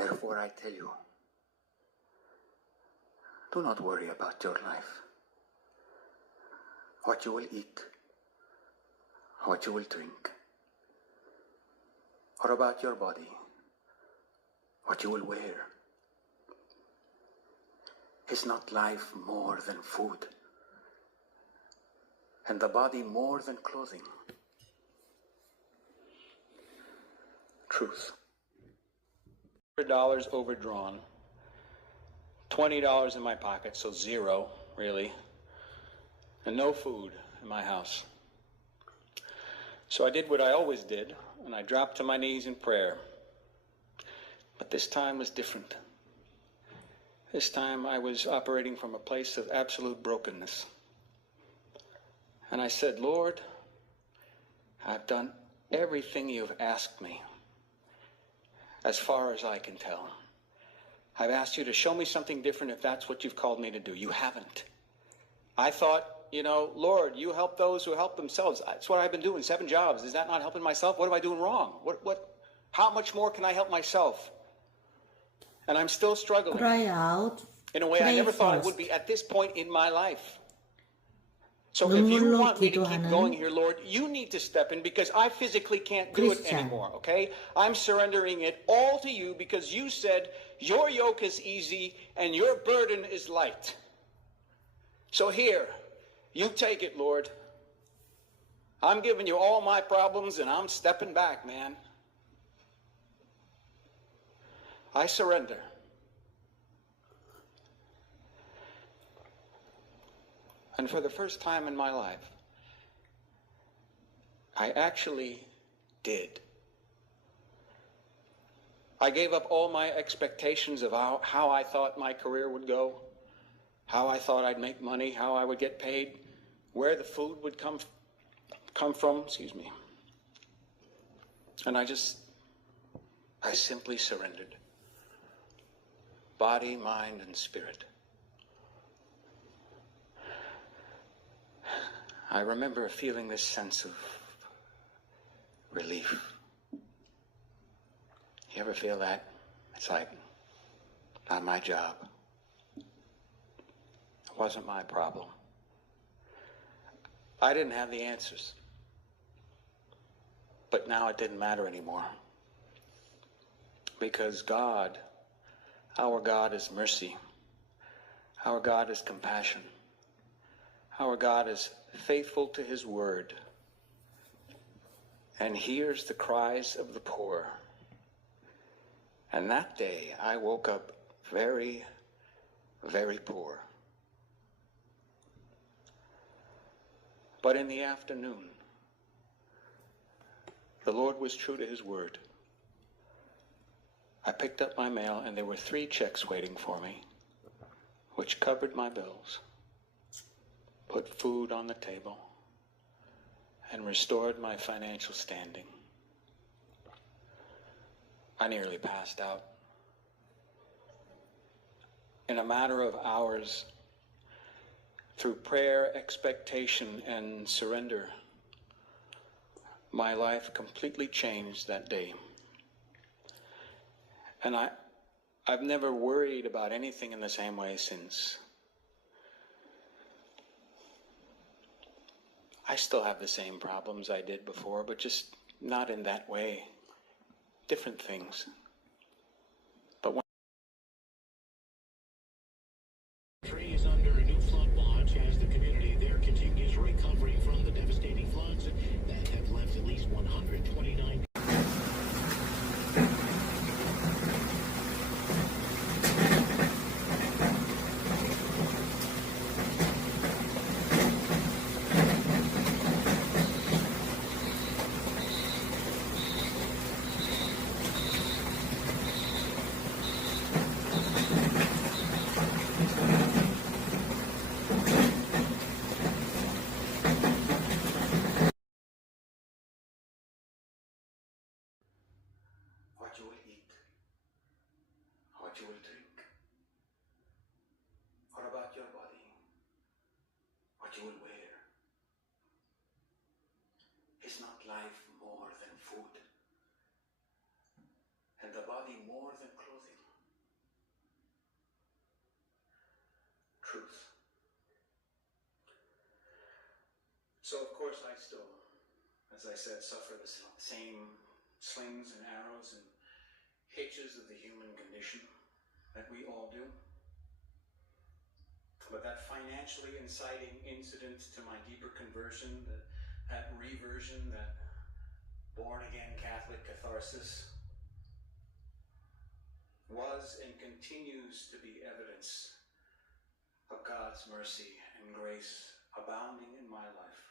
Therefore I tell you, do not worry about your life, what you will eat, what you will drink, or about your body, what you will wear. Is not life more than food, and the body more than clothing? Truth. $100 overdrawn, $20 in my pocket, so zero, really, and no food in my house. So I did what I always did, and I dropped to my knees in prayer. But this time was different. This time I was operating from a place of absolute brokenness. And I said, Lord, I've done everything you've asked me, as far as I can tell. I've asked you to show me something different if that's what you've called me to do. You haven't. I thought, Lord, you help those who help themselves. That's what I've been doing, 7 jobs. Is that not helping myself? What am I doing wrong? How much more can I help myself? And I'm still struggling. Cry out. In a way I never thought I would be at this point in my life. So if you want me to keep going here, Lord, you need to step in because I physically can't do it anymore, okay? I'm surrendering it all to you because you said your yoke is easy and your burden is light. So here, you take it, Lord. I'm giving you all my problems and I'm stepping back, man. I surrender. And for the first time in my life, I actually did. I gave up all my expectations of how I thought my career would go, how I thought I'd make money, how I would get paid, where the food would come from, And I simply surrendered. Body, mind, and spirit. I remember feeling this sense of relief. You ever feel that? It's like, not my job. It wasn't my problem. I didn't have the answers. But now it didn't matter anymore. Because God, our God is mercy. Our God is compassion. Our God is faithful to his word and hears the cries of the poor. And that day I woke up very, very poor. But in the afternoon, the Lord was true to his word. I picked up my mail and there were 3 checks waiting for me, which covered my bills, put food on the table, and restored my financial standing. I nearly passed out. In a matter of hours, through prayer, expectation, and surrender, my life completely changed that day. And I've never worried about anything in the same way since. I still have the same problems I did before, but just not in that way. Different things. But when Tree is under a new flood watch as the community there continues recovery from the devastating floods that have left at least 129. what you will eat, what you will drink, or about your body, what you will wear. Is not life more than food, and the body more than clothing? So of course I still, as I said, suffer the same slings and arrows and hitches of the human condition that we all do. But that financially inciting incident to my deeper conversion, that reversion, that born-again Catholic catharsis, was and continues to be evidence of God's mercy and grace abounding in my life.